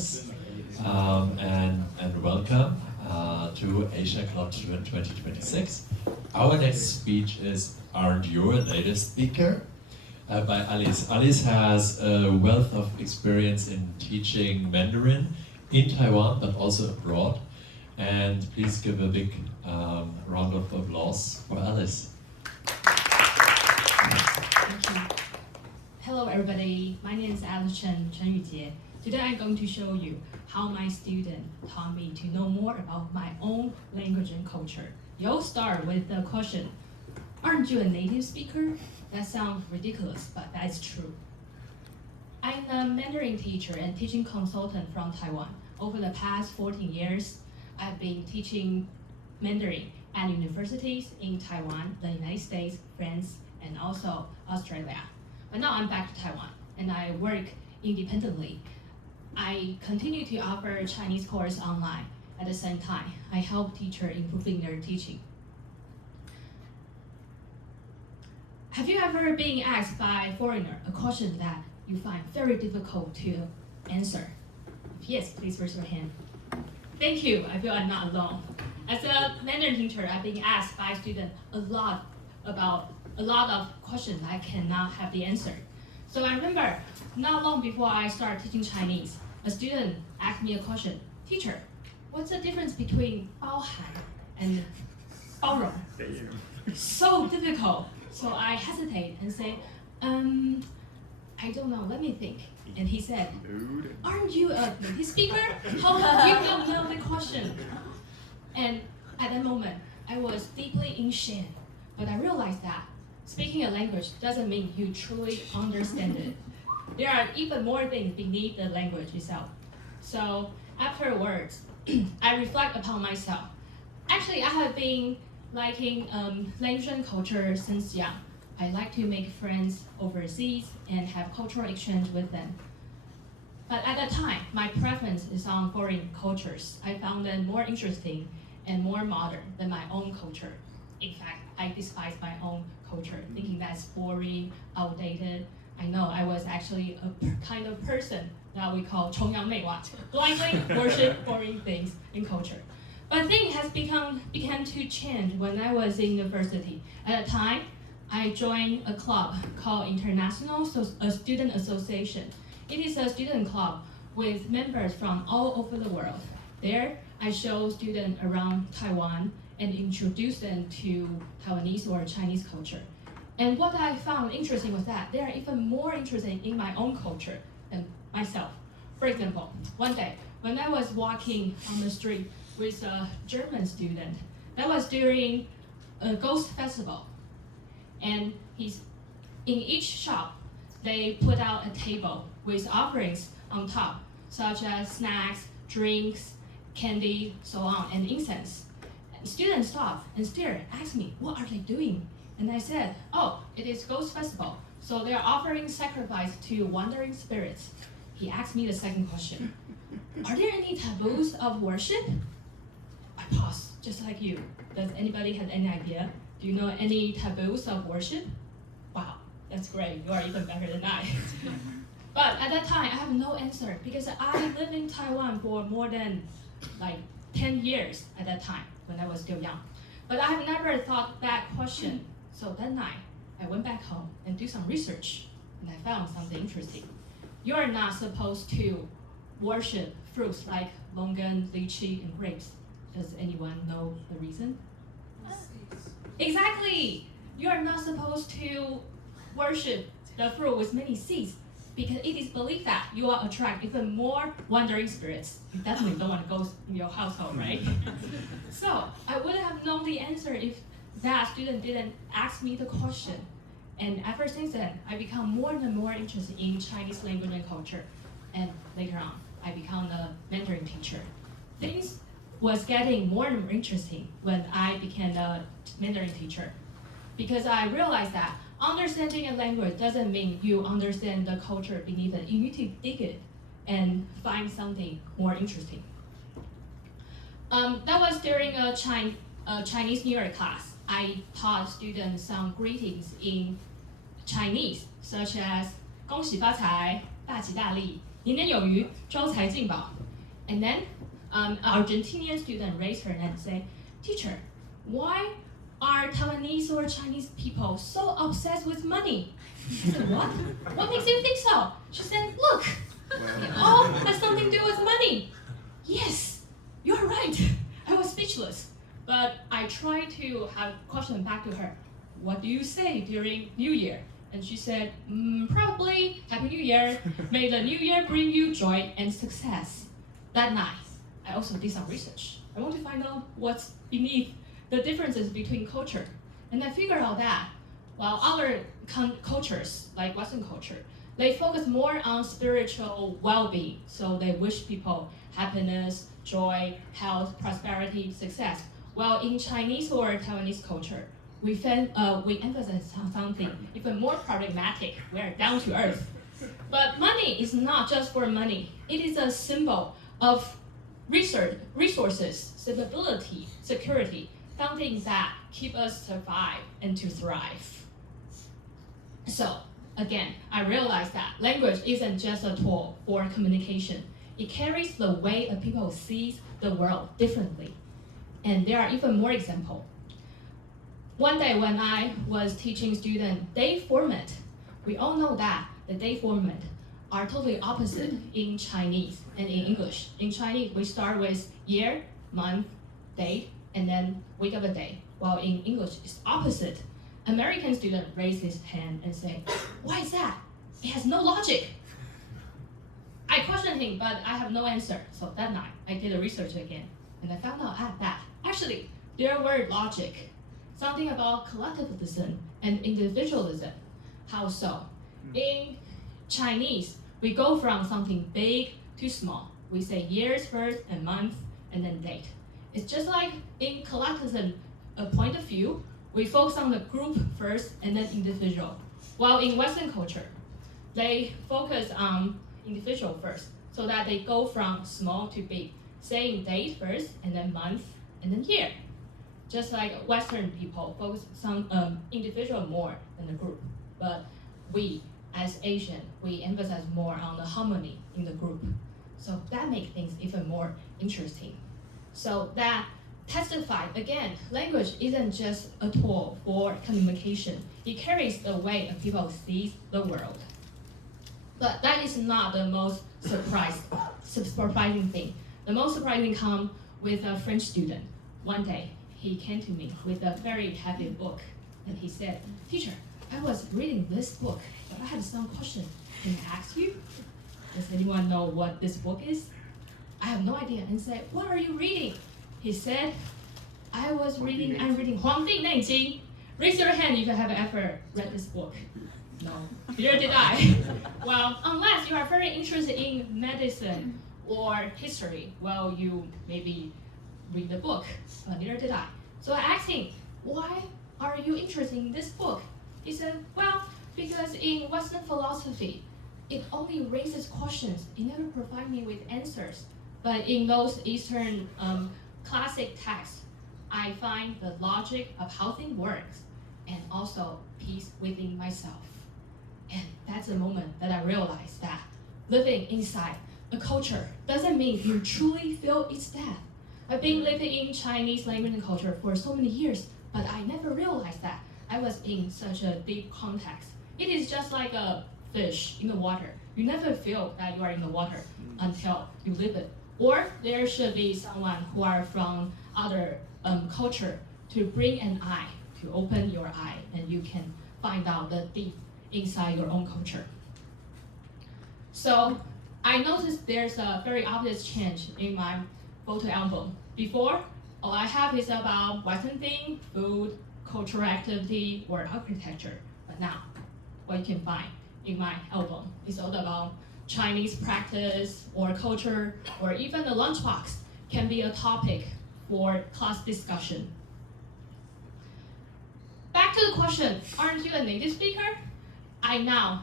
and welcome to Asiaglot 2026. Our next speech is Aren't You a Native Speaker? By Alice. Alice has a wealth of experience in teaching Mandarin in Taiwan, but also abroad. And please give a big round of applause for Alice. Thank you. Hello everybody, my name is Alice Chen Yujie. Today I'm going to show you how my student taught me to know more about my own language and culture. You'll start with the question, aren't you a native speaker? That sounds ridiculous, but that's true. I'm a Mandarin teacher and teaching consultant from Taiwan. Over the past 14 years, I've been teaching Mandarin at universities in Taiwan, the United States, France, and also Australia. But now I'm back to Taiwan and I work independently. I continue to offer Chinese course online. At the same time, I help teachers improving their teaching. Have you ever been asked by a foreigner a question that you find very difficult to answer? If yes, please raise your hand. Thank you, I feel I'm not alone. As a Mandarin teacher, I've been asked by students a lot of questions I cannot have the answer. So I remember, not long before I started teaching Chinese, a student asked me a question, teacher, what's the difference between 包含 and 包容? So difficult. So I hesitate and say, I don't know, let me think. And he said, aren't you a native speaker? How come you don't know the question? And at that moment, I was deeply in shame. But I realized that speaking a language doesn't mean you truly understand it. There are even more things beneath the language itself. So afterwards, I reflect upon myself. Actually, I have been liking language and culture since young. I like to make friends overseas and have cultural exchange with them. But at that time, my preference is on foreign cultures. I found them more interesting and more modern than my own culture. In fact, I despise my own culture, thinking that's boring, outdated. I know I was actually a kind of person that we call 崇洋媚外, blindly worship foreign things in culture. But things began to change when I was in university. At the time, I joined a club called International Student Association. It is a student club with members from all over the world. There, I show students around Taiwan and introduce them to Taiwanese or Chinese culture. And what I found interesting was that they are even more interested in my own culture than myself. For example, one day, when I was walking on the street with a German student, that was during a ghost festival. And in each shop, they put out a table with offerings on top, such as snacks, drinks, candy, so on, and incense. Students stopped and stared, asked me, what are they doing? And I said, oh, it is Ghost Festival, so they are offering sacrifice to wandering spirits. He asked me the second question, are there any taboos of worship? I paused, just like you. Does anybody have any idea? Do you know any taboos of worship? Wow, that's great, you are even better than I. But at that time, I have no answer because I lived in Taiwan for more than 10 years at that time when I was still young. But I have never thought that question. So that night, I went back home and do some research and I found something interesting. You are not supposed to worship fruits like longan, lychee, and grapes. Does anyone know the reason? Exactly! You are not supposed to worship the fruit with many seeds because it is believed that you will attract even more wandering spirits. You definitely don't want to go in your household, right? So I wouldn't have known the answer if that student didn't ask me the question. And ever since then, I become more and more interested in Chinese language and culture. And later on, I become a Mandarin teacher. Things was getting more and more interesting when I became a Mandarin teacher. Because I realized that understanding a language doesn't mean you understand the culture beneath it. You need to dig it and find something more interesting. That was during a Chinese New Year class. I taught students some greetings in Chinese, such as 恭喜发财, 大吉大利,年年有余，招财进宝. And then Argentinian student raised her hand and said, "Teacher, why are Taiwanese or Chinese people so obsessed with money?" I said, "What? What makes you think so?" She said, "Look, it all has something to do with money." Yes, you're right. I was speechless. But I tried to have a question back to her. What do you say during New Year? And she said, probably Happy New Year. May the New Year bring you joy and success. That night, I also did some research. I want to find out what's beneath the differences between culture. And I figured out that while other cultures, like Western culture, they focus more on spiritual well-being. So they wish people happiness, joy, health, prosperity, success. While in Chinese or Taiwanese culture, we emphasize on something even more pragmatic. We're down to earth. But money is not just for money. It is a symbol of resources, stability, security, something that keep us survive and to thrive. So again, I realized that language isn't just a tool for communication. It carries the way a people sees the world differently. And there are even more examples. One day when I was teaching students day format, we all know that the day format are totally opposite in Chinese and in English. In Chinese, we start with year, month, date, and then week of the day. While in English, it's opposite. American student raised his hand and said, "Why is that? It has no logic." I questioned him, but I have no answer. So that night, I did a research again, and I found out that actually there were logic, something about collectivism and individualism. How so? In Chinese, we go from something big to small. We say years first and month and then date. It's just like in collectivism point of view, we focus on the group first and then individual. While in Western culture, they focus on individual first, so that they go from small to big, saying date first and then month and then year. Just like Western people focus on individual more than the group. But we, as Asian, we emphasize more on the harmony in the group. So that makes things even more interesting. So that testified, again, language isn't just a tool for communication. It carries the way a people see the world. But that is not the most surprising thing. The most surprising comes with a French student. One day, he came to me with a very heavy book, and he said, "Teacher, I was reading this book, but I had some question. Can I ask you? Does anyone know what this book is?" I have no idea, and said, "What are you reading?" He said, I'm reading 黄帝内经. Raise your hand if you have ever read this book. No, neither did I. Well, unless you are very interested in medicine or history, well, you maybe read the book, but neither did I. So I asked him, "Why are you interested in this book?" He said, "Well, because in Western philosophy, it only raises questions. It never provides me with answers. But in those Eastern classic texts, I find the logic of how things works and also peace within myself." And that's the moment that I realized that living inside a culture doesn't mean you truly feel its depth. I've been living in Chinese language and culture for so many years, but I never realized that I was in such a deep context. It is just like a fish in the water. You never feel that you are in the water until you live it. Or there should be someone who are from other culture to bring an eye, to open your eye, and you can find out the deep inside your own culture. So I noticed there's a very obvious change in my photo album. Before, all I have is about Western thing, food, cultural activity, or architecture. But now, what you can find in my album is all about Chinese practice or culture, or even the lunchbox can be a topic for class discussion. Back to the question, aren't you a native speaker? I now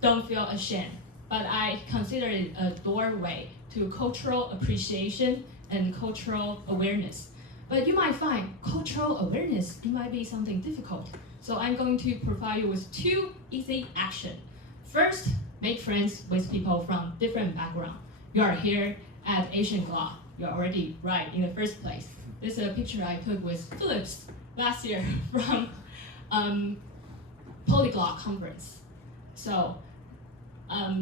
don't feel ashamed, but I consider it a doorway to cultural appreciation and cultural awareness. But you might find cultural awareness, it might be something difficult. So I'm going to provide you with 2 easy actions. First, make friends with people from different backgrounds. You are here at Asiaglot. You're already right in the first place. This is a picture I took with Phillips last year from Polyglot conference. So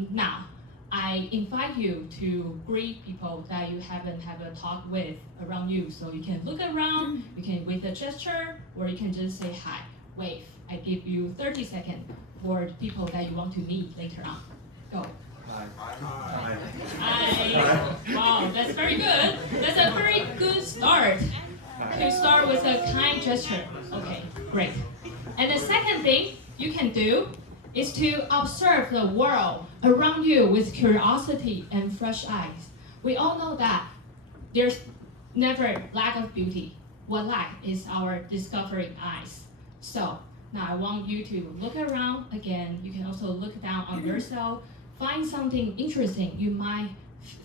now I invite you to greet people that you haven't had a talk with around you. So you can look around, you can with a gesture, or you can just say hi, wave. I give you 30 seconds for the people that you want to meet later on. Go. Hi. Hi. Wow, that's very good. That's a very good start. To start with a kind gesture. Okay, great. And the second thing you can do is to observe the world around you with curiosity and fresh eyes. We all know that there's never lack of beauty. What lack is our discovering eyes. So now I want you to look around again. You can also look down on yourself. Find something interesting you might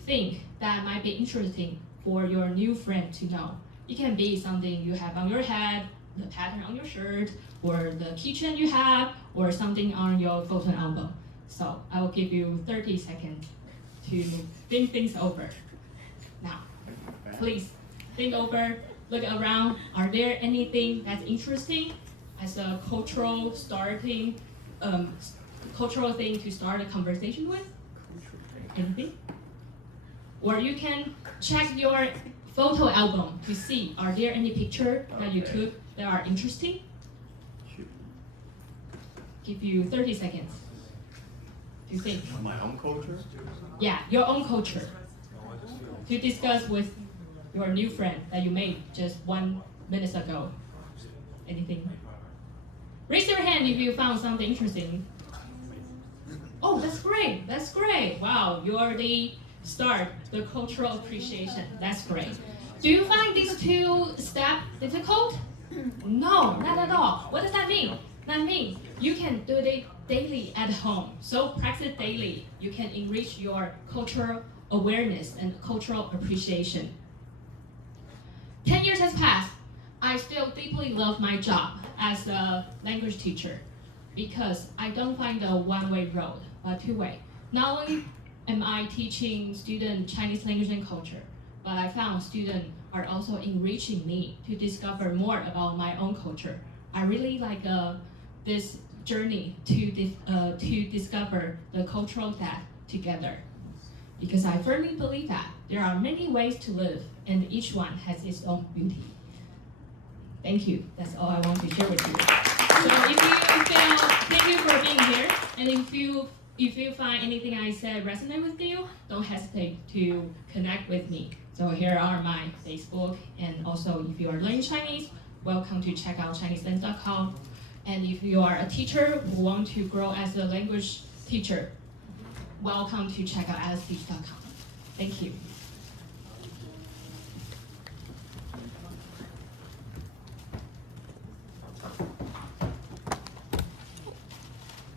think that might be interesting for your new friend to know. It can be something you have on your head, the pattern on your shirt, or the keychain you have, or something on your photo album. So I will give you 30 seconds to think things over. Now, please think over, look around. Are there anything that's interesting as a cultural thing to start a conversation with? Anything? Or you can check your photo album to see, are there any pictures that you took that are interesting? Give you 30 seconds to think. My own culture? Yeah, your own culture. To discuss with your new friend that you made just 1 minute ago. Anything? Raise your hand if you found something interesting. Oh, that's great. That's great. Wow, you already start the cultural appreciation. That's great. Do you find these two steps difficult? No, not at all. What does that mean? That means you can do it daily at home. So practice daily. You can enrich your cultural awareness and cultural appreciation. 10 years has passed. I still deeply love my job as a language teacher because I don't find a one-way road, but two-way. Not only am I teaching students Chinese language and culture, but I found students are also enriching me to discover more about my own culture. I really like this journey to discover the cultural depth together, because I firmly believe that there are many ways to live, and each one has its own beauty. Thank you. That's all I want to share with you. So if you feel, thank you for being here, and if you find anything I said resonate with you, don't hesitate to connect with me. So here are my Facebook, and also if you are learning Chinese, welcome to check out ChineseLens.com. And if you are a teacher who want to grow as a language teacher, welcome to check out ASTeach.com. Thank you.